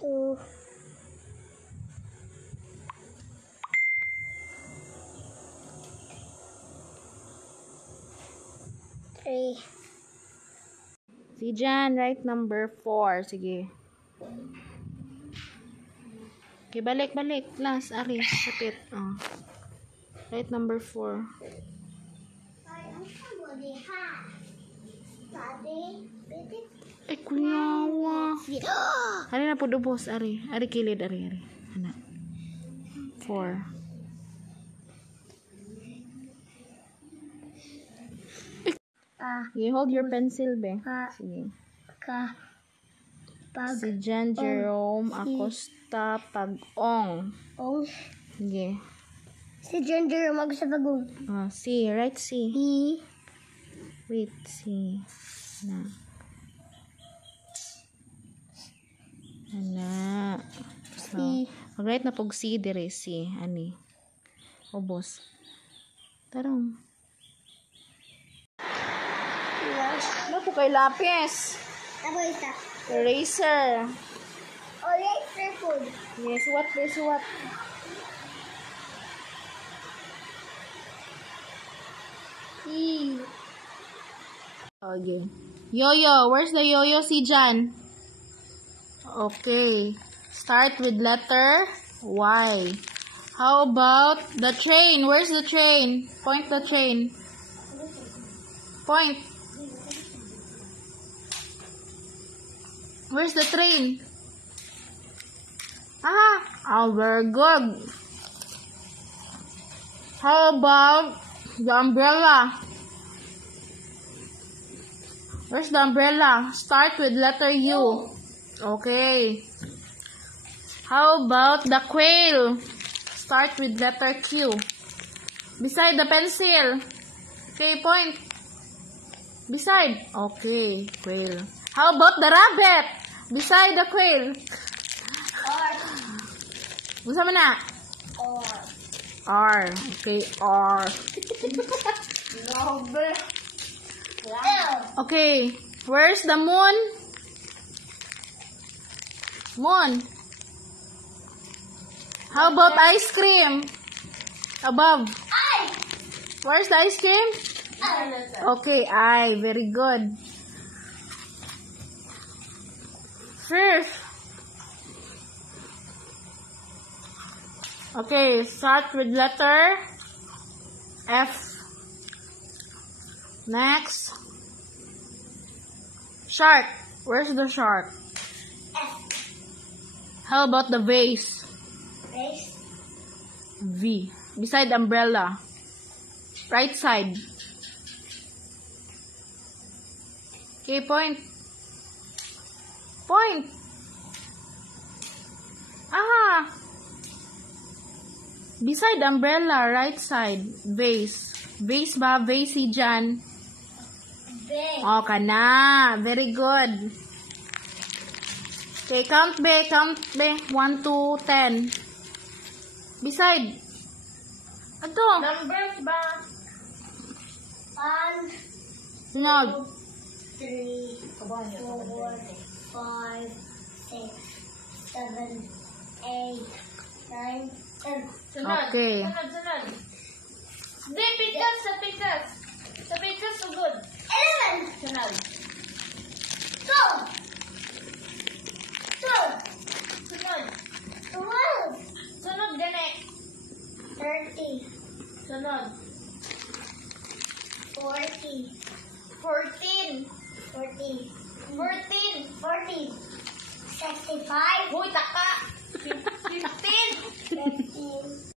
2, 3. Si Jan, right number 4. Sige. Okay, balik. Last, Ari. Sapit. Oh. Right number 4. Ay, kunyawa. Ari na po dubos, Ari. Ari kilid, Ari. Ana. 4. You hold your pencil, be. Sige. Si Jan Jerome Acosta Pag-ong. Sige. Si Jan Jerome Acosta Pag-ong. C. Right, C. E. Wait, C. Ana. So, mag-write na pog C dire, C. Ani. Obos. Tarong. Ano po kay lapis? Ako isa. Eraser. Eraser food. Yes, what? E. Okay. Yo-yo. Where's the yo-yo, si Jan? Okay. Start with letter Y. How about the train? Where's the train? Point the train. Point. Where's the train? Oh, very good. How about the umbrella? Where's the umbrella? Start with letter U. Okay. How about the quail? Start with letter Q. Beside the pencil. Okay, point. Beside. Okay, quail. How about the rabbit? Beside the quail. R. Gusto mo na? R. Okay, R. Okay, where's the moon? Moon. How about ice cream? Above. Where's the ice cream? Okay, I. Very good. Fish. Okay, start with letter F. Next. Shark. Where's the shark? F. How about the vase? Vase. V. Beside umbrella. Right side. Okay, point. Point. Beside umbrella, right side. Vase. Vase ba? Vase si Jan. Vase. Oh, kana. Very good. Okay, count be. 1 to 10. Beside. Ato. Numbers ba? 1, Sunod. 3, 4, 5, 6, 7, 8, 9, 10. Okay. Sunod. Di, pikas. Sa pikas, sugod. 11. Sunod. 12. Sunod. 12. Sunod, gani. 30. Sunod. 40. 14. 65. Uy, taka. 15.